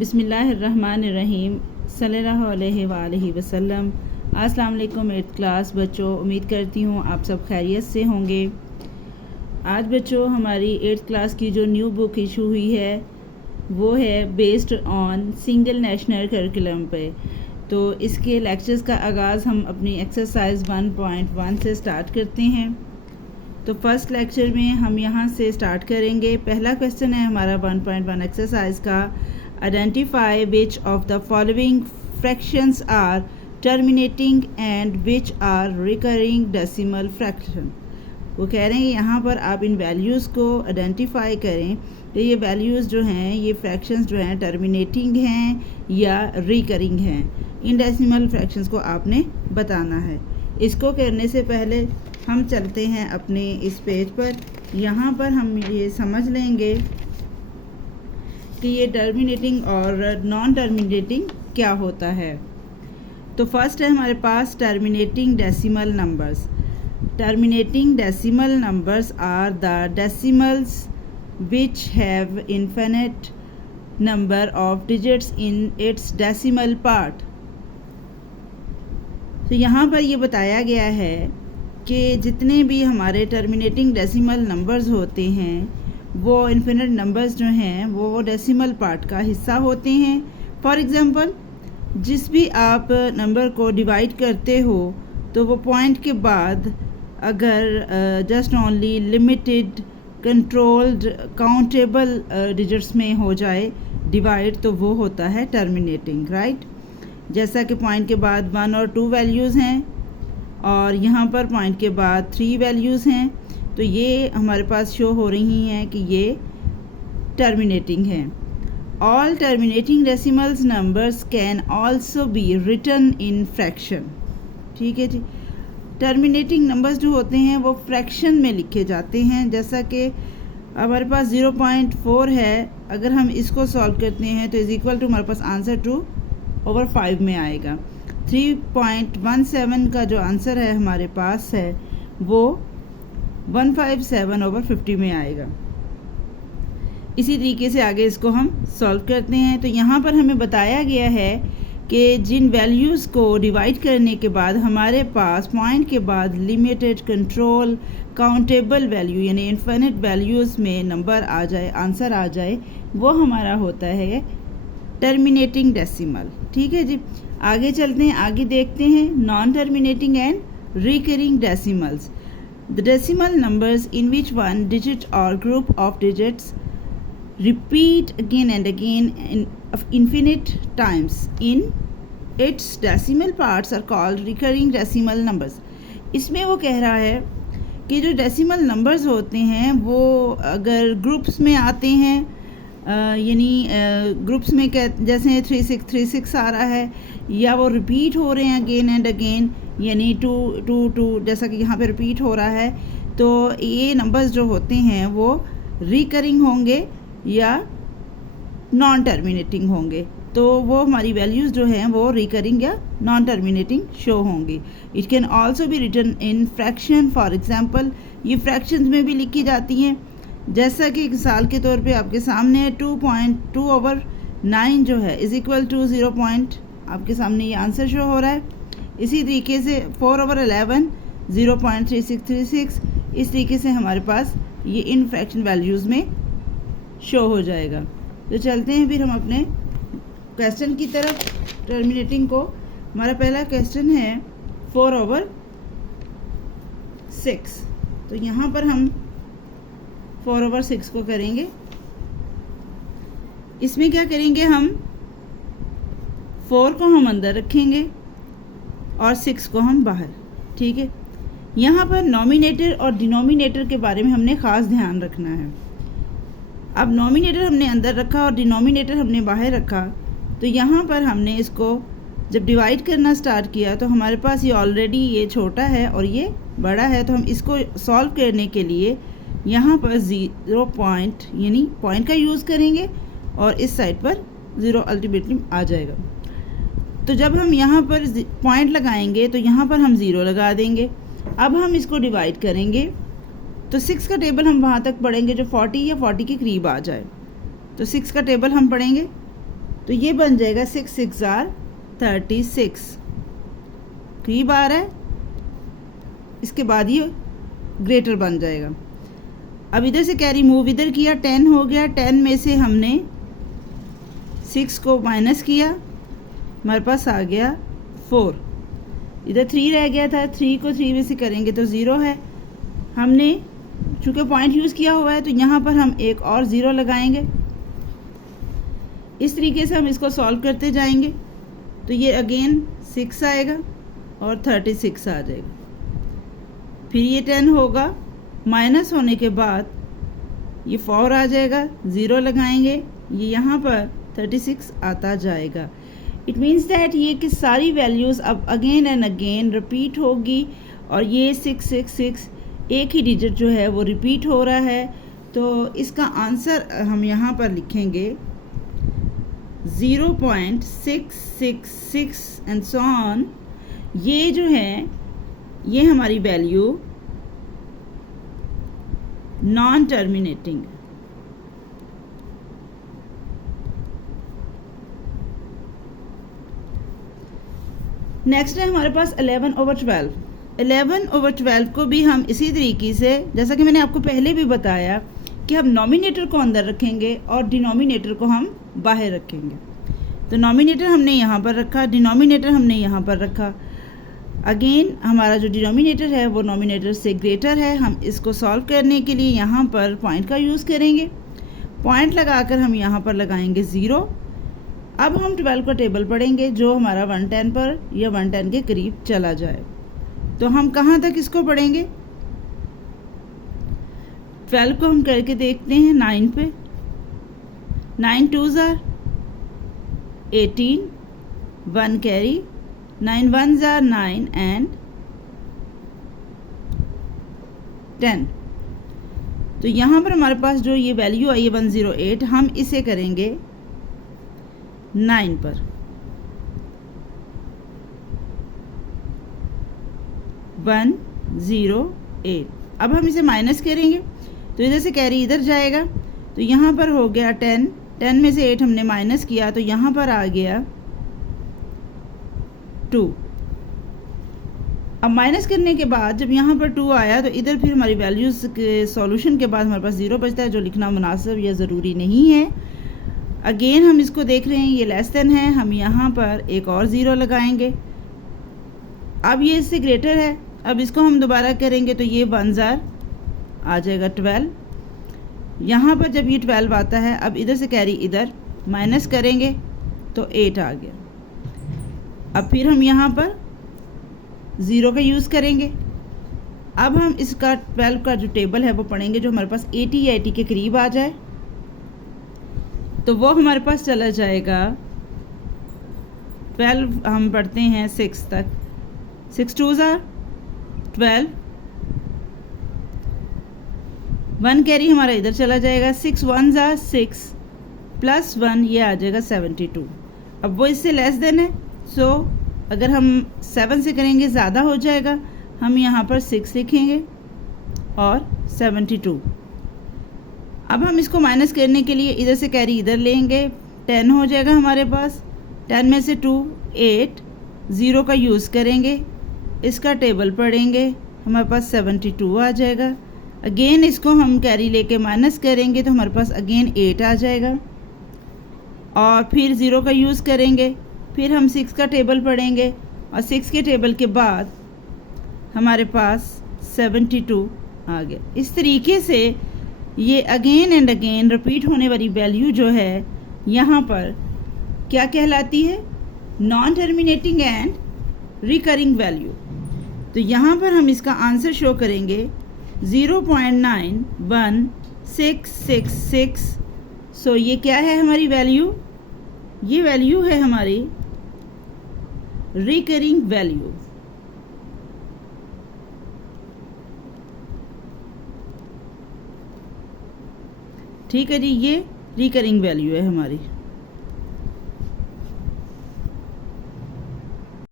बिस्मिल्लाहिर्रहमानिर्रहीम सल्लल्लाहु अलैहि वसल्लम। अस्सलाम वालेकुम एट्थ क्लास बच्चों, उम्मीद करती हूँ आप सब खैरियत से होंगे। आज बच्चों हमारी एट्थ क्लास की जो न्यू बुक इशू हुई है वो है based on single national curriculum पे। तो इसके लेक्चर्स का आगाज़ हम अपनी एक्सरसाइज 1.1 से स्टार्ट करते हैं। तो फर्स्ट लेक्चर में हम यहाँ से स्टार्ट करेंगे। पहला क्वेश्चन है हमारा 1.1 एक्सरसाइज का, identify which of the following fractions are terminating and which are recurring decimal fraction. वो कह रहे हैं यहाँ पर आप इन वैल्यूज़ को आइडेंटिफाई करें कि ये वैल्यूज़ जो हैं, ये फ्रैक्शंस जो हैं टर्मिनेटिंग हैं या रिकरिंग हैं। इन डेसिमल फ्रैक्शंस को आपने बताना है। इसको करने से पहले हम चलते हैं अपने इस पेज पर। यहाँ पर हम ये समझ लेंगे कि ये टर्मिनेटिंग और नॉन टर्मिनेटिंग क्या होता है। तो फर्स्ट है हमारे पास terminating decimal numbers. Terminating decimal numbers are the decimals which have infinite number of digits in its decimal part. तो यहाँ पर ये बताया गया है कि जितने भी हमारे टर्मिनेटिंग डेसिमल नंबर्स होते हैं वो इन्फिनिट नंबर्स जो हैं वो डेसिमल पार्ट का हिस्सा होते हैं। फॉर एग्ज़ाम्पल, जिस भी आप नंबर को डिवाइड करते हो तो वो पॉइंट के बाद अगर just only limited controlled countable digits में हो जाए डिवाइड, तो वो होता है टर्मिनेटिंग, राइट। जैसा कि पॉइंट के बाद 1 और 2 वैल्यूज़ हैं और यहाँ पर पॉइंट के बाद 3 वैल्यूज़ हैं, तो ये हमारे पास शो हो रही हैं कि ये टर्मिनेटिंग हैं। All terminating decimals numbers can also be written in fraction. ठीक है जी। टर्मिनेटिंग नंबर्स जो होते हैं वो फ्रैक्शन में लिखे जाते हैं। जैसा कि हमारे पास 0.4 है, अगर हम इसको सॉल्व करते हैं तो इज़ इक्वल टू हमारे पास आंसर 2/5 में आएगा। 3.17 का जो आंसर है हमारे पास है वो 157/50 में आएगा। इसी तरीके से आगे इसको हम सॉल्व करते हैं। तो यहाँ पर हमें बताया गया है कि जिन वैल्यूज़ को डिवाइड करने के बाद हमारे पास पॉइंट के बाद लिमिटेड कंट्रोल काउंटेबल वैल्यू यानी इन्फिनिट वैल्यूज़ में नंबर आ जाए, आंसर आ जाए, वो हमारा होता है टर्मिनेटिंग डेसिमल। ठीक है जी। आगे चलते हैं, आगे देखते हैं non terminating and recurring decimals. The decimal numbers in which one digit और group of digits repeat again and again of infinite times in its decimal parts are called recurring decimal numbers। इसमें वो कह रहा है कि जो decimal numbers होते हैं वो अगर ग्रुप्स में आते हैं, यानी ग्रुप्स में जैसे 3636 आ रहा है, या वो रिपीट हो रहे हैं अगेन एंड अगेन, यानी 222 जैसा कि यहाँ पे रिपीट हो रहा है, तो ये नंबर्स जो होते हैं वो रिकरिंग होंगे या नॉन टर्मिनेटिंग होंगे। तो वो हमारी वैल्यूज़ जो हैं वो रिकरिंग या नॉन टर्मिनेटिंग शो होंगी। It can also be written in fraction. For example, ये फ्रैक्शंस में भी लिखी जाती हैं। जैसा कि एक मिसाल के तौर पे आपके सामने 2.2/9 जो है इज़ इक्वल टू 0. आपके सामने ये आंसर शो हो रहा है। इसी तरीके से 4/11 0.3636, इस तरीके से हमारे पास ये इन फ्रैक्शन वैल्यूज़ में शो हो जाएगा। तो चलते हैं फिर हम अपने क्वेश्चन की तरफ। टर्मिनेटिंग को हमारा पहला क्वेश्चन है 4/6। तो यहाँ पर हम 4/6 को करेंगे। इसमें क्या करेंगे, हम 4 को हम अंदर रखेंगे और 6 को हम बाहर। ठीक है। यहाँ पर नॉमिनेटर और डिनोमिनेटर के बारे में हमने ख़ास ध्यान रखना है। अब नॉमिनेटर हमने अंदर रखा और डिनोमिनेटर हमने बाहर रखा, तो यहाँ पर हमने इसको जब डिवाइड करना स्टार्ट किया तो हमारे पास ये ऑलरेडी ये छोटा है और ये बड़ा है। तो हम इसको सॉल्व करने के लिए यहाँ पर 0 यानी पॉइंट का यूज़ करेंगे और इस साइड पर 0 अल्टीमेटली आ जाएगा। तो जब हम यहाँ पर पॉइंट लगाएंगे तो यहाँ पर हम 0 लगा देंगे। अब हम इसको डिवाइड करेंगे तो 6 का टेबल हम वहाँ तक पढ़ेंगे जो 40 या 40 के करीब आ जाए। तो 6 का टेबल हम पढ़ेंगे तो ये बन जाएगा 6 6 आर 36, करीब आ रहा है। इसके बाद ये ग्रेटर बन जाएगा। अब इधर से कैरी मूव इधर किया, 10 हो गया। 10 में से हमने 6 को माइनस किया, हमारे पास आ गया 4। इधर 3 रह गया था, 3 को 3 में से करेंगे तो 0 है। हमने चूँकि पॉइंट यूज़ किया हुआ है तो यहाँ पर हम एक और 0 लगाएंगे। इस तरीके से हम इसको सॉल्व करते जाएंगे। तो ये अगेन 6 आएगा और 36 आ जाएगा। फिर ये 10 होगा, माइनस होने के बाद ये 4 आ जाएगा, 0 लगाएंगे, ये यहाँ पर 36 आता जाएगा। इट मीन्स दैट ये कि सारी वैल्यूज़ अब अगेन एंड अगेन रिपीट होगी और ये 666 एक ही डिजिट जो है वो रिपीट हो रहा है। तो इसका आंसर हम यहाँ पर लिखेंगे 0.666 एंड सो ऑन। ये जो है ये हमारी वैल्यू नॉन टर्मिनेटिंग। नेक्स्ट है हमारे पास 11/12। 11/12 को भी हम इसी तरीके से, जैसा कि मैंने आपको पहले भी बताया कि हम नॉमिनेटर को अंदर रखेंगे और डिनोमिनेटर को हम बाहर रखेंगे। तो नॉमिनेटर हमने यहाँ पर रखा, डिनोमिनेटर हमने यहाँ पर रखा। अगेन हमारा जो डिनोमिनेटर है वो नॉमिनेटर से ग्रेटर है। हम इसको सॉल्व करने के लिए यहाँ पर पॉइंट का यूज़ करेंगे। पॉइंट लगाकर हम यहाँ पर लगाएंगे 0। अब हम 12 का टेबल पढ़ेंगे जो हमारा 110 पर या 110 के करीब चला जाए। तो हम कहाँ तक इसको पढ़ेंगे? 12 को हम करके देखते हैं 9 पे। 9 2s are 18, 1 carry, 9 1s are 9 and 10। तो यहाँ पर हमारे पास जो ये वैल्यू आई है 108, हम इसे करेंगे 9 पर। 108। अब हम इसे माइनस करेंगे तो इधर से कैरी इधर जाएगा। तो यहाँ पर हो गया 10, 10 में से 8 हमने माइनस किया तो यहाँ पर आ गया 2। अब माइनस करने के बाद जब यहाँ पर 2 आया तो इधर फिर हमारी वैल्यूज़ के सॉल्यूशन के बाद हमारे पास 0 बचता है, जो लिखना मुनासिब या ज़रूरी नहीं है। अगेन हम इसको देख रहे हैं, ये लेस देन है, हम यहाँ पर एक और 0 लगाएंगे। अब ये इससे ग्रेटर है, अब इसको हम दोबारा करेंगे तो ये 1s आ जाएगा 12। यहाँ पर जब ये 12 आता है, अब इधर से कैरी इधर माइनस करेंगे तो 8 आ गया। अब फिर हम यहाँ पर 0 का यूज़ करेंगे। अब हम इसका 12 का जो टेबल है वो पढ़ेंगे जो हमारे पास 80 या 80 के करीब आ जाए। तो वो हमारे पास चला जाएगा 12, हम पढ़ते हैं 6 तक। 6 2s are 12, 1 कैरी हमारा इधर चला जाएगा। 6 1s are 6 प्लस 1 ये आ जाएगा 72। अब वो इससे लेस देन है, सो अगर हम 7 से करेंगे ज़्यादा हो जाएगा, हम यहाँ पर 6 लिखेंगे और 72। अब हम इसको माइनस करने के लिए इधर से कैरी इधर लेंगे, 10 हो जाएगा हमारे पास। 10 में से 2 8, 0 का यूज़ करेंगे, इसका टेबल पढ़ेंगे, हमारे पास 72 आ जाएगा। अगेन इसको हम कैरी लेके माइनस करेंगे तो हमारे पास अगेन 8 आ जाएगा और फिर 0 का यूज़ करेंगे। फिर हम 6 का टेबल पढ़ेंगे और 6 के टेबल के बाद हमारे पास 72 आ गया। इस तरीके से ये अगेन एंड अगेन रिपीट होने वाली वैल्यू जो है यहाँ पर क्या कहलाती है? Non terminating and recurring value. तो यहाँ पर हम इसका आंसर शो करेंगे 0.91666। सो ये क्या है हमारी वैल्यू? ये वैल्यू है हमारी रिकरिंग वैल्यू। ठीक है जी, ये रिकरिंग वैल्यू है हमारी।